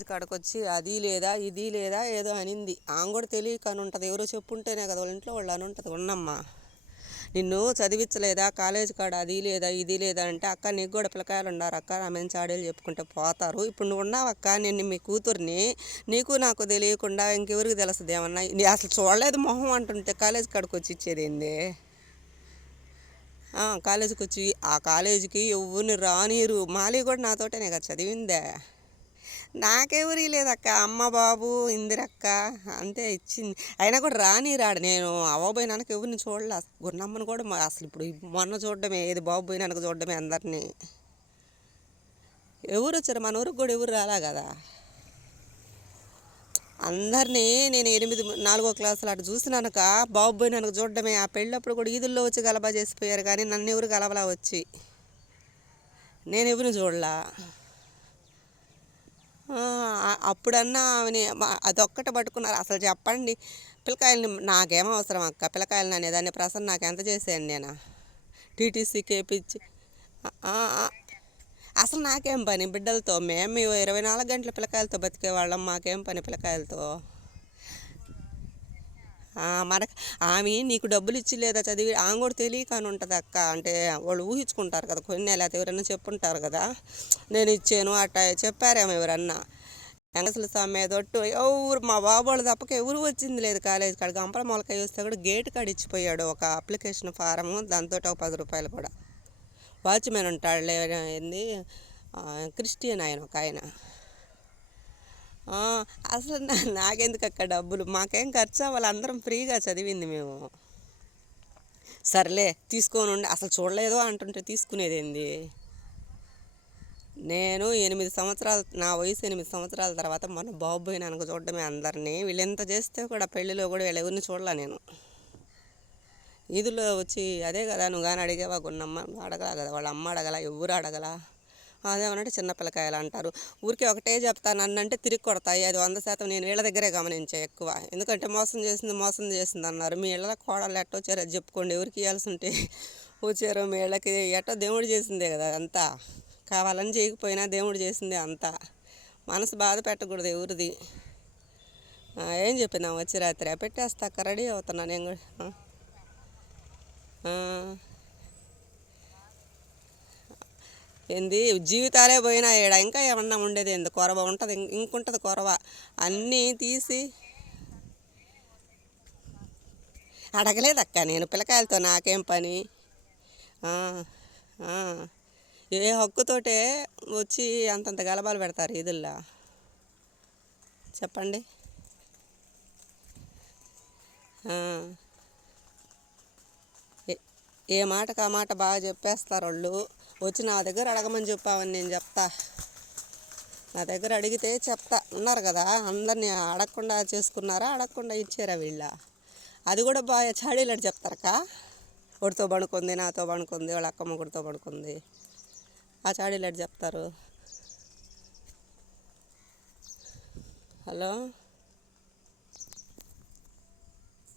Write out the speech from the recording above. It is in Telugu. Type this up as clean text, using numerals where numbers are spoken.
కాడకొచ్చి అది లేదా ఇది లేదా ఏదో అనింది. ఆమె కూడా తెలియక అని ఉంటుంది. ఎవరో చెప్పుంటేనే కదా వాళ్ళ ఇంట్లో వాళ్ళు అని ఉంటుంది. ఉన్నమ్మా నిన్ను చదివించలేదా కాలేజీ కాడ అది లేదా ఇది లేదా అంటే, అక్క నీకు కూడా పిల్లకాయలు ఉన్నారు అక్క, నా మీద చాడీలు చెప్పుకుంటే పోతారు. ఇప్పుడు నువ్వు ఉన్నావక్క, నేను మీ కూతుర్ని, నీకు నాకు తెలియకుండా ఇంకెవరికి తెలుస్తుంది ఏమన్నా? నీ అసలు చూడలేదు మొహం అంటుంటే కాలేజీ కాడకు వచ్చి ఇచ్చేది ఏంది? కాలేజీకి వచ్చి ఆ కాలేజీకి ఎవరిని రానిరు. మాలి కూడా నాతోటనే కదా చదివిందే. నాకెవరి లేదక్క, అమ్మ బాబు ఇందిరక్క అంతే ఇచ్చింది. అయినా కూడా రానిరాడు. నేను అవ్వబోయినానికి ఎవరిని చూడలే. గున్నమ్మని కూడా అసలు ఇప్పుడు మొన్న చూడడమే, ఏది బాబు పోయినాక చూడడమే అందరినీ. ఎవరు వచ్చారు మన ఊరికి కూడా ఎవరు రాలా కదా. అందరినీ నేను 4వ క్లాసులు అటు చూసినానుక బాబు పోయినాక చూడడమే. ఆ పెళ్ళప్పుడు కూడా ఈదుల్లో వచ్చి గలబా చేసిపోయారు కానీ నన్ను ఎవరు గలబలా వచ్చి, నేను ఎవరిని చూడలా. అప్పుడన్నా ఆమెని అదొక్కట పట్టుకున్నారు. అసలు చెప్పండి, పిల్లకాయలని నాకేమో అవసరం అక్క, పిల్లకాయలని అనేదాన్ని ప్రసన్న నాకు ఎంత చేసాను నేను టీటీసీ కేపించి. అసలు నాకేం పని బిడ్డలతో? మేము 24 గంటల పిల్లకాయలతో బతికేవాళ్ళం, మాకేం పని పిల్లకాయలతో? మనకు ఆమె నీకు డబ్బులు ఇచ్చి లేదా చదివి ఆమె కూడా తెలియక అని ఉంటుంది అక్క. అంటే వాళ్ళు ఊహించుకుంటారు కదా కొన్ని, లేకపోతే ఎవరైనా చెప్పుంటారు కదా నేను ఇచ్చాను అట్టా చెప్పారేమో ఎవరన్నా. వెంకటేశ్వర స్వామి మీద ఒట్టు ఎవరు మా బాబు వాళ్ళు తప్పక ఎవరు వచ్చింది లేదు కాలేజీ కాడ. గంపల మొలకాయ వస్తే కూడా గేట్ కాడ ఇచ్చిపోయాడు ఒక అప్లికేషన్ ఫారము, దాంతో ఒక 10 రూపాయలు కూడా. వాచ్మెన్ ఉంటాడు ఏంది, క్రిస్టియన్ ఆయన ఒక ఆయన. అసలు నాకెందుకు అక్క డబ్బులు, మాకేం ఖర్చు అవ్వాలి, అందరం ఫ్రీగా చదివింది మేము. సర్లే తీసుకోనుండి అసలు చూడలేదో అంటుంటే తీసుకునేది ఏంది? నేను 8 సంవత్సరాలు, నా వయసు 8 సంవత్సరాల తర్వాత మొన్న బాబు పోయినాక చూడడమే అందరినీ. వీళ్ళు ఎంత చేస్తే కూడా పెళ్ళిలో కూడా వీళ్ళు ఎవరిని చూడలే నేను. ఈదులో వచ్చి అదే కదా నువ్వు కానీ అడిగేవా గున్నమ్మ, అడగలా కదా, వాళ్ళ అమ్మ అడగల, ఎవరు అడగల. అదేమనంటే చిన్న పిల్లకాయలు అంటారు. ఊరికే ఒకటే చెప్తాను, నన్నంటే తిరిగి కొడతాయి. అది 100% నేను వీళ్ళ దగ్గరే గమనించా ఎక్కువ. ఎందుకంటే మోసం చేసింది అన్నారు. మీ ఇళ్ళ కోడళ్ళు ఎట్ట వచ్చారో అది చెప్పుకోండి. ఎవరికి ఇవ్వాల్సి ఉంటే వచ్చారో మీ ఇళ్ళకి. ఎట్టో దేవుడు చేసిందే కదా అంతా, కావాలని చేయకపోయినా దేవుడు చేసిందే అంతా. మనసు బాధ పెట్టకూడదు ఎవరిది. ఏం చెప్పినా వచ్చి రాత్రి పెట్టేస్తాక రెడీ అవుతున్నా నేను కూడా. ఏంది జీవితాలే పోయినా ఏడ ఇంకా ఏమన్నా ఉండేది ఏంది? కొరవ ఉంటుంది, ఇంకుంటుంది కొరవ. అన్నీ తీసి అడగలేదక్క నేను. పిల్లకాయలతో నాకేం పని? ఏ హక్కుతోటే వచ్చి అంతంత గలబాలు పెడతారు ఈదుల్లా చెప్పండి. ఏ మాటకు ఆ మాట బాగా చెప్పేస్తారు వాళ్ళు. వచ్చి నా దగ్గర అడగమని చెప్పావని నేను చెప్తా. నా దగ్గర అడిగితే చెప్తా. ఉన్నారు కదా అందరినీ అడగకుండా చేసుకున్నారా, అడగకుండా ఇచ్చారా వీళ్ళ? అది కూడా బాగా చాడీలట్టు చెప్తారక్క. ఒకటితో పడుకుంది, నాతో పడుకుంది, వాళ్ళ అక్క ముగ్గురితో పడుకుంది. ఆ చాడీలట్టు చెప్తారు. హలో.